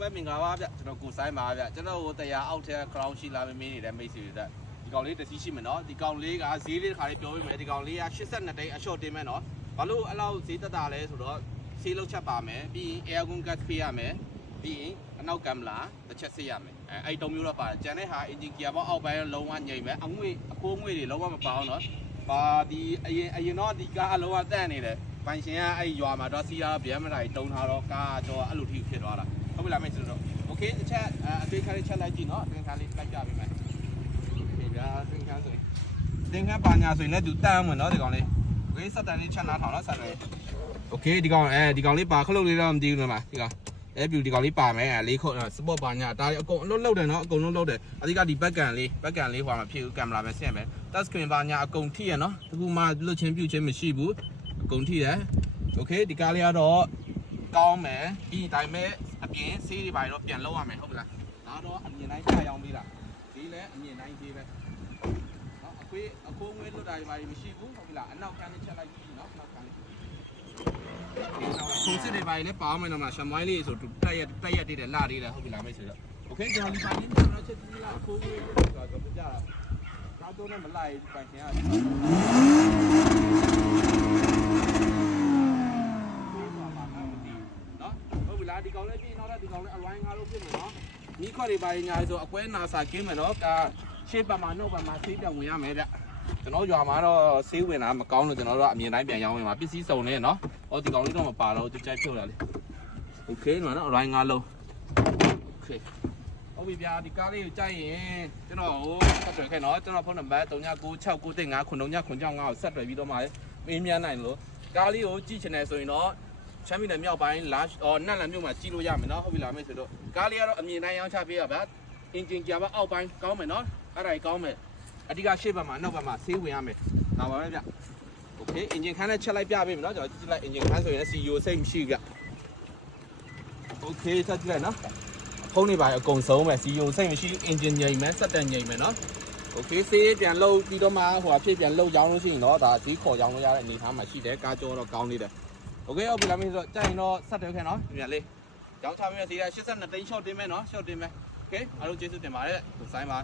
ပဲမင်္ဂလာပါဗျကျွန်တော်ကိုဆိုင်ပါဗျကျွန်တော်ကိုတရားအောက်ထဲ crown ရှိလာမင်းနေတဲ့မိတ်ဆွေတွေဒီကောင်လေးတစီရှိမယ်နော်ဒီကောင်လေးကဈေးလေးတစ်ခါလေးပြောပေးမယ်ဒီကောင်လေးက82တိန်အရှော့တင်မယ်နော်ဘာလို့အဲ့လောက်ဈေးတက်တာလဲဆိုတော့ဆေးလုံးချက်ပါမယ်ပြီးရင် air con gas ဖေးရမယ်ပြီးရင်အနောက်ကင်မလာတစ်ချက်ဆေးရမယ်အဲ့တုံးမျိုးတော့ပါတယ်ကျန်တဲ့ဟာ engine gear ပေါက်အောက်ပိုင်းလုံးဝညိမ့်မယ်အငွေ့အခိုးငွေ့တွေလုံးဝမပါအောင်နော်ပါဒီအရင်တော့ဒီကားအလုံးဝတန့်နေတယ်ပိုင်ရှင်ကအဲ့ရွာမှာတော့စီးရဗျမ်းမတိုင်းတုံးထားတော့ကားတော့အဲ့လိုထိဖြစ်သွားတာဟုတ်ပြီလားမိတ်ဆွေတို့โอเคအချက်အသေးခါလေးချက်လိုက်ကြည့်နော်သင်္ခါလေးလိုက်ပြပေးမယ်ဒီကသင်္ခါဆိုရင်သင်္ခါပါညာဆိုရင်လည်းသူတန်းဝင်နော်ဒီကောင်လေးโอเคစက်တန်လေးချက်နားထောင်နော်စက်တယ်โอเคဒီကောင်ဒီကောင်လေးပါခလုတ်လေးတော့မသိဘူးနော်ဒီကောင်ဒီကောင်လေးပါမယ်လေးခုတ်စပေါ့ပါညာဒါအကုန်အလုံးလောက်တယ်နော်အကုန်လုံးလောက်တယ်အဓိကဒီဘက်ကန်လေးဟိုမှာဖြစ်ဘူးကင်မရာပဲဆင်မယ် touch screen ပါညာအကုန်ထိရနော်ဒီခုမှလွတ်ချင်းပြုတ်ချင်းမရှိဘူးအကုန်ထိတယ်โอเคဒီကားလေးကတော့ကောင်းမယ်ပြီးတိုင်းမဲ့အပြင်ဆေးတွေပါတော့ပြန်လောက်ရမယ်ဟုတ်လားဒါတော့အမြင်တိုင်းချရောင်းပေးတာဒီလည်းအမြင်တိုင်းသေးပဲနော်အခိုးငွေလွတ်တာတွေပါမရှိဘူးဟုတ်လားအနောက်ကန်းလေးချက်လိုက်ပြီနော်နောက်ကန်းလေးခုစစ်တွေပါလည်းပါအောင်မယ်နော်ရှမိုင်းလေးဆိုတက်ရက်တည်တယ်လာတည်တယ်ဟုတ်ပြီလားမိတ်ဆွေတို့โอเคကျွန်တော်ဒီပိုင်းလေးတော့ချက်ကြည့်လားအခိုးငွေဆိုတော့ပြကြတာကားတော့နဲ့မလိုက်ပိုင်ရှင်ရတယ်ဒီကောင်လေးပြင်တော့ဒီကောင်လေးအလိုင်းငါလို့ပြင်မယ်နော်မိခွက်တွေပါညာဆိုအကွဲနာစာကင်းမယ်နော်ကာရှေ့ဘက်မှာနှုတ်ဘက်မှာဆေးပြောင်းဝင်ရမယ်ဗျကျွန်တော်ရွာမှာတော့ဆေးဝင်တာမကောင်းလို့ကျွန်တော်တို့အမြင်တိုင်းပြန်ရောင်းဝင်မှာပစ္စည်းစုံနေနော်ဟောဒီကောင်လေးတော့မပါတော့သူကြိုက်ဖြုတ်တာလေโอเคနော်အလိုင်းငါလုံးโอเคဟုတ်ပြီဗျာဒီကားလေးကိုကြိုက်ရင်ကျွန်တော်ဟိုဆက်သွယ်ခဲ့နော်ကျွန်တော်ဖုန်းနံပါတ်3996935995ကိုဆက်သွယ်ပြီးတော့မှမေးမြန်းနိုင်လို့ကားလေးကိုကြည့်ချင်တယ်ဆိုရင်တော့ချမ်းပြည်နယ်မြောက်ပိုင်းလာနတ်လန်မြို့မှာကြီးလို့ရမယ်နော်ဟုတ်ပြီလားမိတ်ဆွေတို့ကားလေးကတော့အမြင်တိုင်းရောင်းချပေးရပါအင်ဂျင်ကြာပါအောက်ပိုင်းကောင်းမယ်နော်အဲ့ဒါကြီးကောင်းမယ်အဓိကရှေ့ဘက်မှာနောက်ဘက်မှာဆေးဝင်ရမယ်ဒါပါပဲဗျโอเคအင်ဂျင်ခန်းနဲ့ချက်လိုက်ပြပေးမယ်နော်ကျွန်တော်ကြည့်လိုက်အင်ဂျင်ခန်းဆိုရင် CEO စိတ်မရှိကြโอเคချက်ကြည့်လိုက်နော်ဖုန်းတွေပါအကုန်ဆုံးပဲ CEO စိတ်မရှိအင်ဂျင်ညိမ့်မယ်စက်တန်ညိမ့်မယ်နော်โอเคဆေးပြန်လှုပ်ပြီးတော့မှဟိုအဖြစ်ပြန်လှုပ်ရောင်းလို့ရှိရင်တော့ဒါဈေးခေါ်ရောင်းလို့ရတဲ့အနေအထားမှာရှိတယ်ကားကြောတော့ကောင်းနေတယ်โอเคဟုတ်ပြီလားမင်းတို့ကြိုင်တော့ဆက်တယ်ခဲ့နော်ပြန်လေးကြောင်းချပေးမယ်စီးရ82တိန် short တင်မယ်နော် short တင်မယ်โอเคအားလုံးကျေးဇူးတင်ပါတယ်ကိုဆိုင်ပါ